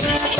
Thank